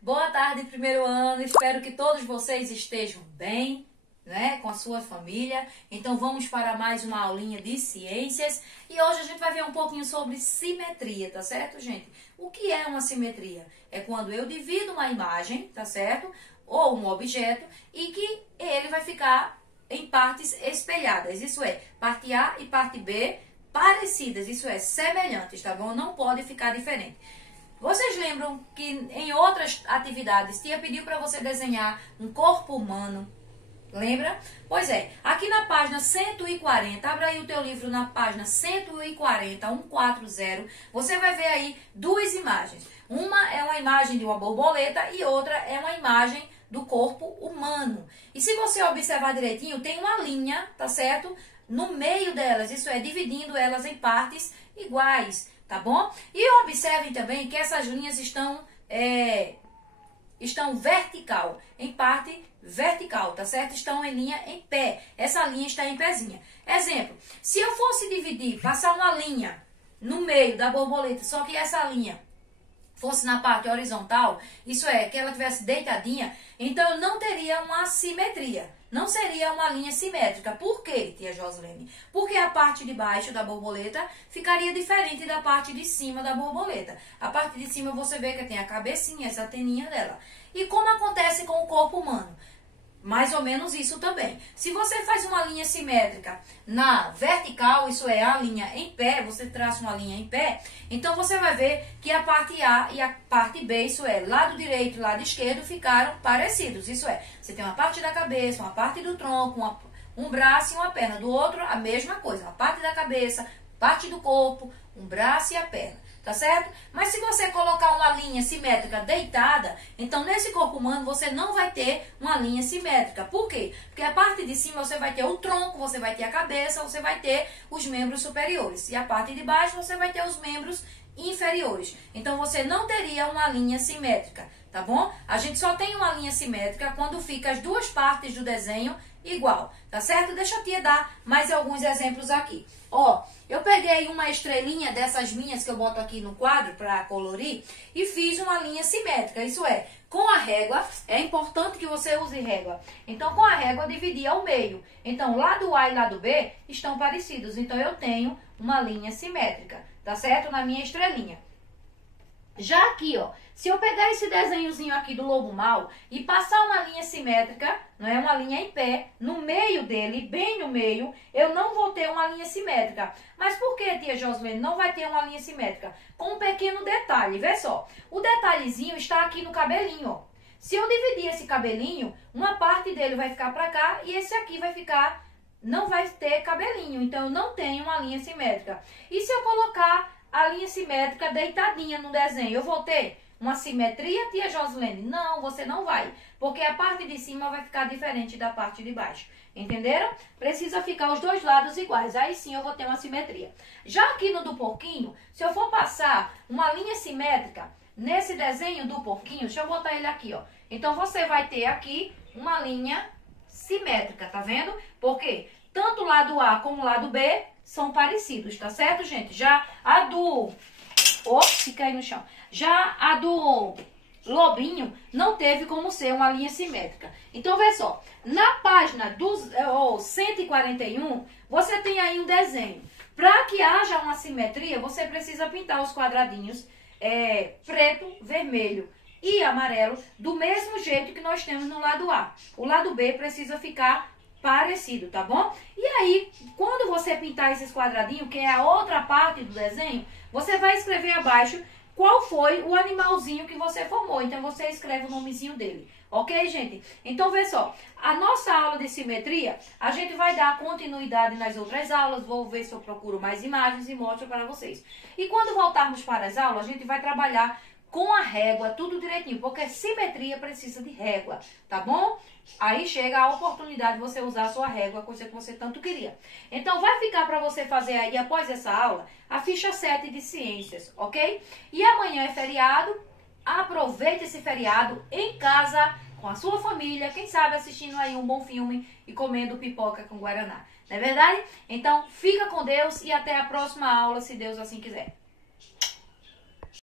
Boa tarde, primeiro ano. Espero que todos vocês estejam bem, né, com a sua família. Então vamos para mais uma aulinha de ciências. E hoje a gente vai ver um pouquinho sobre simetria, tá certo, gente? O que é uma simetria? É quando eu divido uma imagem, tá certo? Ou um objeto e que ele vai ficar em partes espelhadas. Isso é, parte A e parte B parecidas, isso é, semelhantes, tá bom? Não pode ficar diferente. Vocês lembram que em outras atividades tinha pedido para você desenhar um corpo humano? Lembra? Pois é, aqui na página 140, abre aí o teu livro na página 140, 140, você vai ver aí duas imagens. Uma é uma imagem de uma borboleta e outra é uma imagem do corpo humano. E se você observar direitinho, tem uma linha, tá certo? No meio delas, isso é, dividindo elas em partes iguais, tá bom? E observem também que essas linhas estão vertical, em parte vertical, tá certo? Estão em linha em pé. Essa linha está em pezinha. Exemplo, se eu fosse dividir, passar uma linha no meio da borboleta, só que essa linha fosse na parte horizontal, isso é, que ela tivesse deitadinha, então eu não teria uma simetria. Não seria uma linha simétrica. Por quê, tia Joslene? Porque a parte de baixo da borboleta ficaria diferente da parte de cima da borboleta. A parte de cima você vê que tem a cabecinha, essa anteninha dela. E como acontece com o corpo humano? Mais ou menos isso também. Se você faz uma linha simétrica na vertical, isso é, a linha em pé, você traça uma linha em pé, então você vai ver que a parte A e a parte B, isso é, lado direito e lado esquerdo, ficaram parecidos. Isso é, você tem uma parte da cabeça, uma parte do tronco, um braço e uma perna. Do outro, a mesma coisa, uma parte da cabeça, parte do corpo, um braço e a perna. Tá certo? Mas se você colocar uma linha simétrica deitada, então nesse corpo humano você não vai ter uma linha simétrica. Por quê? Porque a parte de cima você vai ter o tronco, você vai ter a cabeça, você vai ter os membros superiores. E a parte de baixo você vai ter os membros inferiores. Então você não teria uma linha simétrica, tá bom? A gente só tem uma linha simétrica quando fica as duas partes do desenho igual, tá certo? Deixa eu te dar mais alguns exemplos aqui. Ó, eu peguei uma estrelinha dessas minhas que eu boto aqui no quadro para colorir e fiz uma linha simétrica. Isso é, com a régua, é importante que você use régua. Então, com a régua, eu dividi ao meio. Então, lado A e lado B estão parecidos. Então, eu tenho uma linha simétrica, tá certo? Na minha estrelinha. Já aqui, ó, se eu pegar esse desenhozinho aqui do lobo mau e passar uma linha simétrica, não é uma linha em pé, no meio dele, bem no meio, eu não vou ter uma linha simétrica. Mas por que, tia Joslene, não vai ter uma linha simétrica? Com um pequeno detalhe, vê só. O detalhezinho está aqui no cabelinho, ó. Se eu dividir esse cabelinho, uma parte dele vai ficar para cá e esse aqui vai ficar, não vai ter cabelinho. Então, eu não tenho uma linha simétrica. E se eu colocar a linha simétrica deitadinha no desenho, eu vou ter uma simetria, tia Joslene? Não, você não vai, porque a parte de cima vai ficar diferente da parte de baixo, entenderam? Precisa ficar os dois lados iguais, aí sim eu vou ter uma simetria. Já aqui no do porquinho, se eu for passar uma linha simétrica nesse desenho do porquinho, deixa eu botar ele aqui, ó. Então você vai ter aqui uma linha simétrica, tá vendo? Porque tanto o lado A como o lado B são parecidos, tá certo, gente? Já a do... Ops, cai no chão. Já a do lobinho não teve como ser uma linha simétrica. Então, vê só. Na página 141, você tem aí um desenho. Para que haja uma simetria, você precisa pintar os quadradinhos preto, vermelho e amarelo do mesmo jeito que nós temos no lado A. O lado B precisa ficar parecido, tá bom? E aí, quando você pintar esses quadradinhos, que é a outra parte do desenho, você vai escrever abaixo qual foi o animalzinho que você formou. Então, você escreve o nomezinho dele. Ok, gente? Então, vê só. A nossa aula de simetria, a gente vai dar continuidade nas outras aulas. Vou ver se eu procuro mais imagens e mostro para vocês. E quando voltarmos para as aulas, a gente vai trabalhar com a régua, tudo direitinho, porque simetria precisa de régua, tá bom? Aí chega a oportunidade de você usar a sua régua, coisa que você tanto queria. Então, vai ficar para você fazer aí, após essa aula, a ficha 7 de ciências, ok? E amanhã é feriado, aproveite esse feriado em casa, com a sua família, quem sabe assistindo aí um bom filme e comendo pipoca com guaraná, não é verdade? Então, fica com Deus e até a próxima aula, se Deus assim quiser.